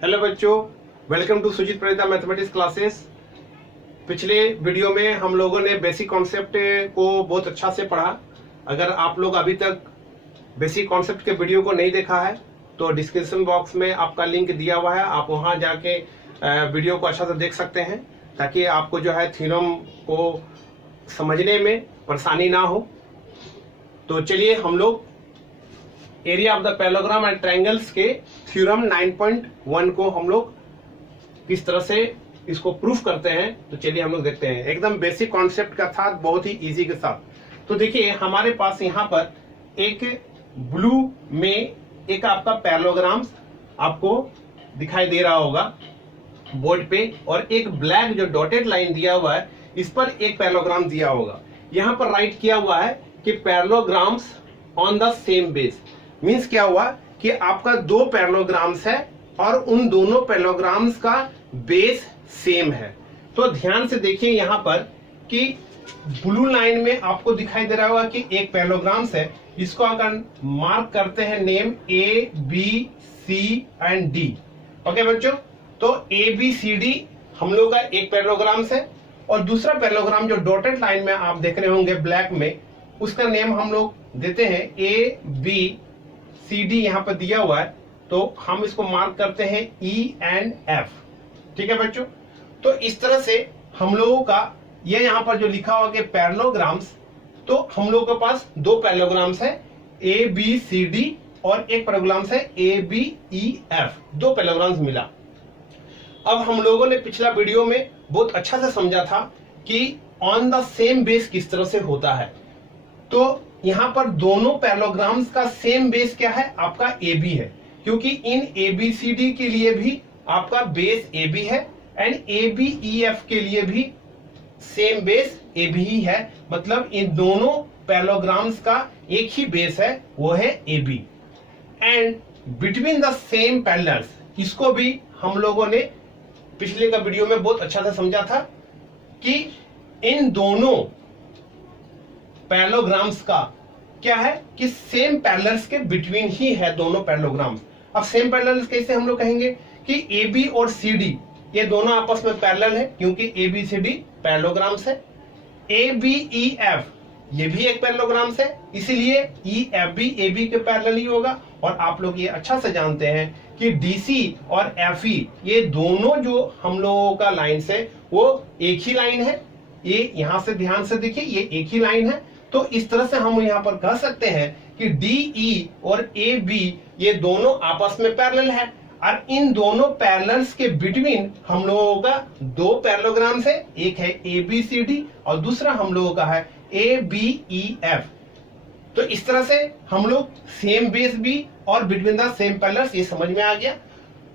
Hello बच्चों, welcome to Sujeet Praneeta mathematics classes. पिछले video में हम लोगों ने बेसिक कॉन्सेप्ट को बहुत अच्छा से पढ़ा। अगर आप लोग अभी तक बेसिक कॉन्सेप्ट के वीडियो को नहीं देखा है तो डिस्क्रिप्शन बॉक्स में आपका लिंक दिया हुआ है, आप वहां जाके वीडियो को अच्छा से देख सकते हैं ताकि आपको जो है थ्योरम को समझने में परेशानी ना हो। तो चलिए हम लोग area of the parallelogram and triangles के थ्योरम 9.1 को हम लोग किस तरह से इसको प्रूफ करते हैं। तो चलिए हम लोग देखते हैं। एकदम बेसिक कॉन्सेप्ट का था, बहुत ही इजी के साथ। तो देखिए हमारे पास यहाँ पर एक ब्लू में एक आपका पैरेललोग्राम आपको दिखाई दे रहा होगा बोर्ड पे, और एक ब्लैक जो डॉटेड लाइन दिया हुआ है इस पर एक पैरेललोग्राम दिया होगा। यहाँ पर राइट किया हुआ है कि parallelograms on the same base. Means क्या हुआ कि आपका दो पैरेललोग्राम्स है और उन दोनों पैरेललोग्राम्स का बेस सेम है। तो ध्यान से देखिए यहाँ पर कि ब्लू लाइन में आपको दिखाई दे रहा होगा कि एक पैरेललोग्राम्स है, इसको अगर मार्क करते हैं name A B C and D. Okay बच्चों, तो ए बी सी डी हम लोग का एक पैरेललोग्राम्स है और दूसरा पैरेललोग्राम जो डॉटेड लाइन में आप देख रहे होंगे ब्लैक में, उसका नेम हम लोग देते हैं ए बी सी डी। यहाँ पर दिया हुआ है तो हम इसको मार्क करते हैं ई एंड एफ। ठीक है बच्चों, तो इस तरह से हम लोगों का ये यहाँ पर जो लिखा हुआ कि पैरेललोग्राम्स, तो हम लोगों के पास दो पैरेललोग्राम्स है ए बी सी डी और एक पैरेललोग्राम्स है ए बी ई एफ। दो पैरेललोग्राम्स मिला। अब हम लोगों ने पिछला वीडियो में बहुत अच्छा से समझा था कि ऑन द सेम बेस किस तरह से होता है। तो यहां पर दोनों पैरेललोग्राम्स का सेम बेस क्या है, आपका ए बी है, क्योंकि इन ए बी सी डी के लिए भी आपका बेस ए बी है and A B E F के लिए भी सेम बेस ए बी ही है। मतलब इन दोनों पैरेललोग्राम्स का एक ही बेस है, वो है A B. And between the same parallels, इसको भी हम लोगों ने पिछले का वीडियो में बहुत अच्छा से समझा था कि इन दोनों पैरेललोग्राम्स का क्या है कि सेम पैरेलल्स के बिटवीन ही है दोनों पैरेललोग्राम्स। अब सेम पैरेलल्स कैसे हम लोग कहेंगे कि ए बी और सी डी ये दोनों आपस में पैरेलल है, क्योंकि A B C D parallelograms है। ए बी ई एफ ये भी एक पैरेललोग्राम्स है, इसीलिए ई एफ भी ए बी के पैरेलल ही होगा। और आप लोग ये अच्छा से जानते हैं कि डी सी और एफ ई ये दोनों जो हम लोगों का लाइन है वो एक ही लाइन है। ये यहां से ध्यान से देखिए, ये एक ही लाइन है। तो इस तरह से हम यहाँ पर कह सकते हैं कि डी ई और ए बी ये दोनों आपस में पैरेलल है, और इन दोनों पैरेलल्स के बिटवीन हम लोगों का दो पैरेललोग्राम्स है, एक है ए बी सी डी और दूसरा हम लोगों का है ए बी ई एफ। तो इस तरह से हम लोग सेम बेस भी और बिटवीन द सेम पैरेलल्स, ये समझ में आ गया।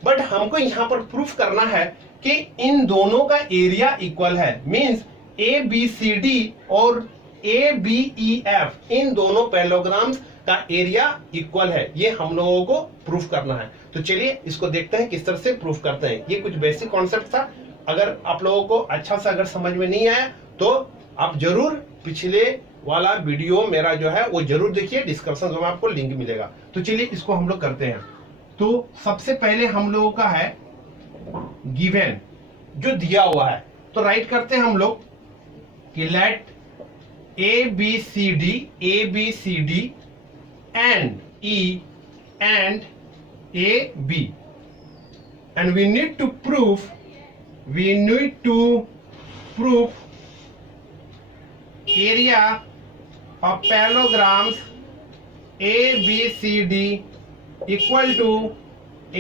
बट हमको यहाँ पर प्रूफ करना है कि इन दोनों का एरिया इक्वल है। Means A B C D और ए बी ई एफ इन दोनों पैरेललोग्राम्स का एरिया इक्वल है, ये हम लोगों को प्रूफ करना है। तो चलिए इसको देखते हैं किस तरह से प्रूफ करते हैं। ये कुछ बेसिक कॉन्सेप्ट था। अगर आप लोगों को अच्छा से अगर समझ में नहीं आया तो आप जरूर पिछले वाला वीडियो मेरा जो है वो जरूर देखिए, डिस्क्रिप्शन में आपको लिंक मिलेगा। तो चलिए इसको हम लोग करते हैं। तो सबसे पहले हम लोगों का है गिवन जो दिया हुआ है, तो राइट करते हैं हम लोग कि late A B C D and E and A B, and we need to prove area of parallelograms A B C D equal to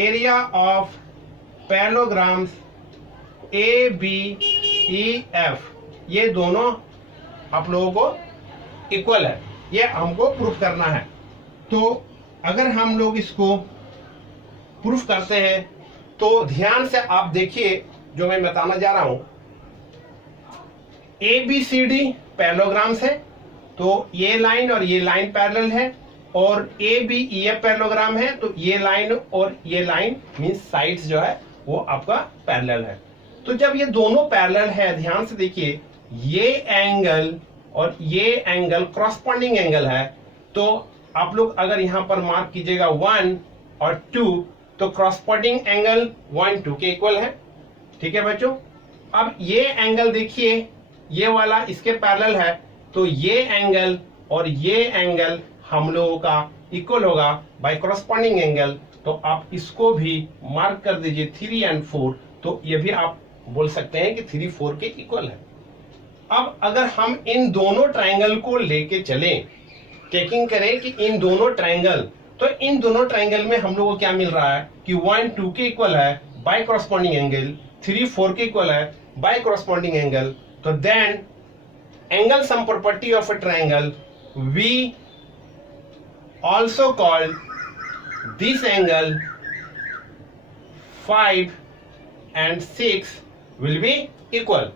area of parallelograms A B E F। ये दोनों आप लोगों को equal है, ये हमको proof करना है। तो अगर हम लोग इसको प्रूफ करते हैं तो ध्यान से आप देखिए जो मैं बताना जा रहा हूं। A B C D parallelograms है, तो ये लाइन और ये लाइन पैरेलल है, और A B E F parallelogram है, तो ये लाइन और ये लाइन मींस साइड्स जो है वो आपका पैरेलल है। तो जब ये दोनों पैरेलल है, ध्यान से देखिए, ये एंगल और ये एंगल क्रॉसपॉन्डिंग एंगल है। तो आप लोग अगर यहां पर मार्क कीजिएगा 1 और 2, तो क्रॉसपॉन्डिंग एंगल 1 2 के इक्वल है। ठीक है बच्चों, अब ये एंगल देखिए, ये वाला इसके पैरेलल है, तो ये एंगल और ये एंगल हम लोगों का इक्वल होगा बाय क्रॉसपॉन्डिंग एंगल। तो आप इसको भी मार्क कर दीजिए 3 और 4, तो ये भी आप बोल सकते हैं कि 3 4 के इक्वल है। अब अगर हम इन दोनों ट्रायंगल को लेके चलें, टेकिंग करें कि इन दोनों ट्रायंगल, तो इन दोनों ट्रायंगल में हम लोगों को क्या मिल रहा है कि 1 2 के इक्वल है बाय क्रॉसपॉन्डिंग एंगल, 3 4 के इक्वल है बाय क्रॉसपॉन्डिंग एंगल। तो then angle sum property of a triangle, we also called this angle 5 and 6 will be equal।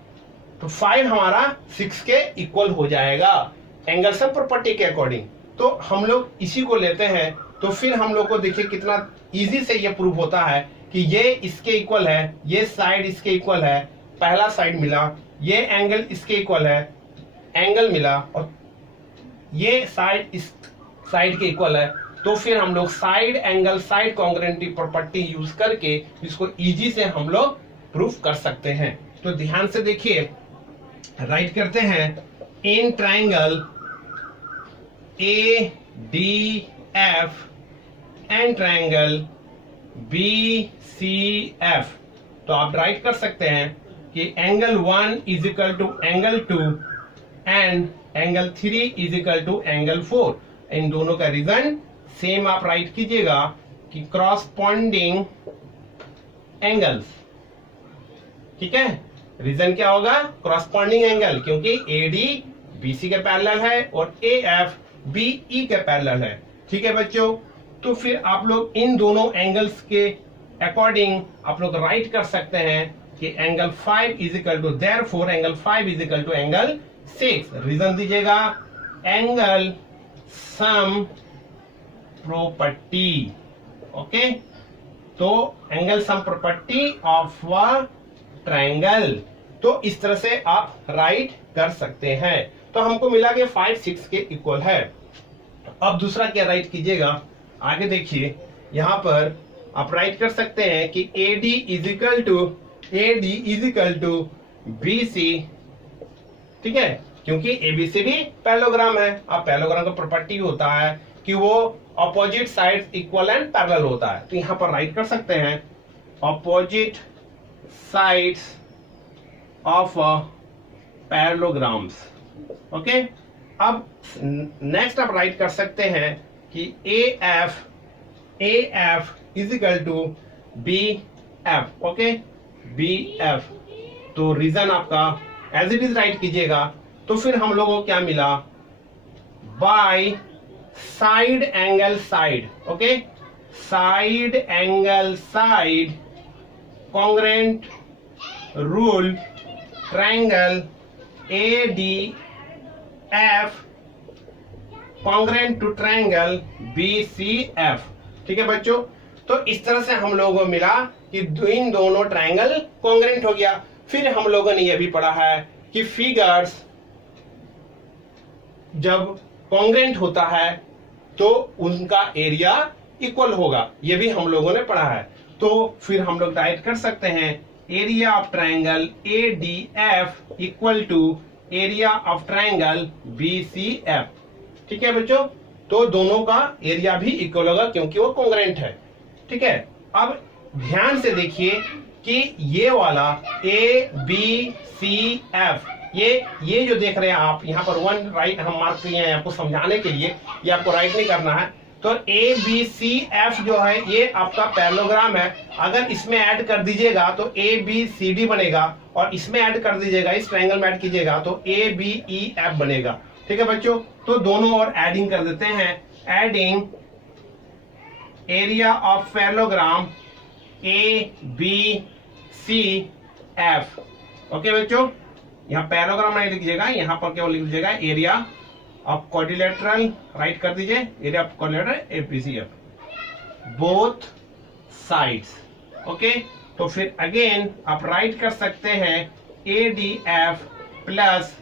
तो 5 हमारा 6 के इक्वल हो जाएगा एंगल सम प्रॉपर्टी के अकॉर्डिंग। तो हम लोग इसी को लेते हैं, तो फिर हम लोग को देखिए कितना इजी से ये प्रूव होता है कि ये इसके इक्वल है, ये साइड इसके इक्वल है, पहला साइड मिला, ये एंगल इसके इक्वल है, एंगल मिला, और ये साइड इस साइड के इक्वल है। तो फिर हम लोग side angle side congruency property use करके इसको इजी से हम लोग प्रूफ कर सकते हैं। तो ध्यान से देखिए, राइट करते हैं, in triangle A D F and triangle B C F. तो आप राइट कर सकते हैं कि angle 1 is equal to angle 2 and angle 3 is equal to angle 4। इन दोनों का रीजन सेम आप राइट कीजिएगा कि क्रॉसपॉन्डिंग एंगल्स। ठीक है, रीजन क्या होगा, क्रॉसपॉन्डिंग एंगल, क्योंकि एडी बीसी के पैरेलल है और एएफ बीई के पैरेलल है। ठीक है बच्चों, तो फिर आप लोग इन दोनों एंगल्स के अकॉर्डिंग आप लोग राइट कर सकते हैं कि angle 5 is equal to, therefore angle 5 is equal to angle 6। Reason दीजिएगा, एंगल सम प्रॉपर्टी। ओके, तो angle sum property of a triangle. तो इस तरह से आप राइट कर सकते हैं। तो हमको मिला कि 5 6 के इक्वल है। अब दूसरा क्या राइट कीजिएगा, आगे देखिए, यहां पर आप राइट कर सकते हैं कि AD is equal to BC। ठीक है, क्योंकि ABCD पैरेललोग्राम है। अब पैरेललोग्राम का प्रॉपर्टी होता है कि वो opposite sides equal and parallel होता है। तो यहां पर राइट कर सकते हैं opposite sides of parallelograms. Okay, अब नेक्स्ट आप राइट कर सकते हैं कि AF is equal to BF। Okay, BF। तो रीजन आपका एज इट इज राइट कीजिएगा। तो फिर हम लोगों को क्या मिला, by side angle side. Okay, side angle side congruent rule triangle ADF congruent to triangle BCF। ठीक है बच्चों, तो इस तरह से हम लोगों को मिला कि इन दोनों ट्रायंगल कॉन्ग्रुएंट हो गया। फिर हम लोगों ने यह भी पढ़ा है कि फिगर्स जब कॉन्ग्रुएंट होता है तो उनका एरिया इक्वल होगा, ये भी हम लोगों ने पढ़ा है। तो फिर हम लोग राइट कर सकते हैं area of triangle ADF equal to area of triangle BCF। ठीक है बच्चों, तो दोनों का एरिया भी इक्वल होगा क्योंकि वो कॉन्ग्रुएंट है। ठीक है, अब ध्यान से देखिए कि ये वाला ABCF, ये जो देख रहे हैं आप यहाँ पर 1 राइट हम मार्क किए हैं आपको समझाने के लिए, ये आपको राइट नहीं करना है। तो ABCF जो है ये आपका पैरेललोग्राम है। अगर इसमें ऐड कर दीजिएगा तो ABCD बनेगा, और इसमें ऐड कर दीजिएगा, इस ट्रायंगल में ऐड कीजिएगा तो ABEF बनेगा। ठीक है बच्चों, तो दोनों और एडिंग कर देते हैं, adding area of parallelogram ABCF। Okay बच्चों, यहाँ पैरेललोग्राम नहीं लिखिएगा, यहाँ पर केवल लिख लीजिएगा एरिया ऑफ क्वाड्रिलेटरल, राइट कर दीजिए area of quadrilateral ABCF both sides. Okay, तो फिर अगेन आप राइट कर सकते हैं ADF plus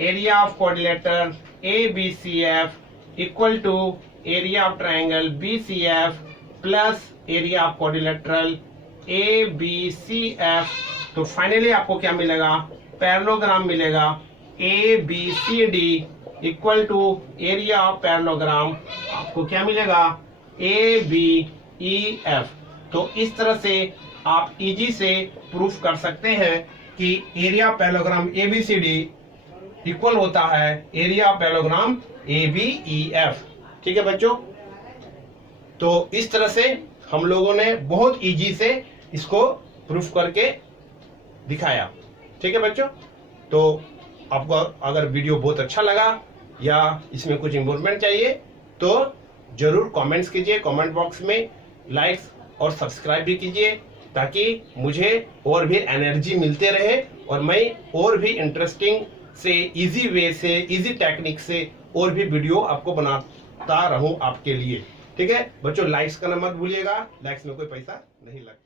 area of quadrilateral ABCF equal to area of triangle BCF plus area of quadrilateral ABCF, तो फाइनली आपको क्या मिलेगा, पैरेललोग्राम मिलेगा ABCD equal to area of parallelogram आपको क्या मिलेगा ABEF। तो इस तरह से आप इजी से प्रूफ कर सकते हैं कि एरिया पैरेललोग्राम ABCD इक्वल होता है एरिया पैरेललोग्राम ABEF। ठीक है बच्चों, तो इस तरह से हम लोगों ने बहुत इजी से इसको प्रूफ करके दिखाया। ठीक है बच्चों, तो आपको अगर वीडियो बहुत अच्छा लगा या इसमें कुछ इम्प्रूवमेंट चाहिए तो जरूर कमेंट्स कीजिए, कमेंट बॉक्स में लाइक्स और सब्सक्राइब भी कीजिए, ताकि मुझे और भी एनर्जी मिलते रहे और मैं और भी इंटरेस्टिंग से इजी वे से, इजी टेक्निक से और भी वीडियो आपको बनाता रहूं आपके लिए। ठीक है बच्चों, लाइक्स करना मत भूलिएगा, लाइक्स में कोई पैसा नहीं लगता।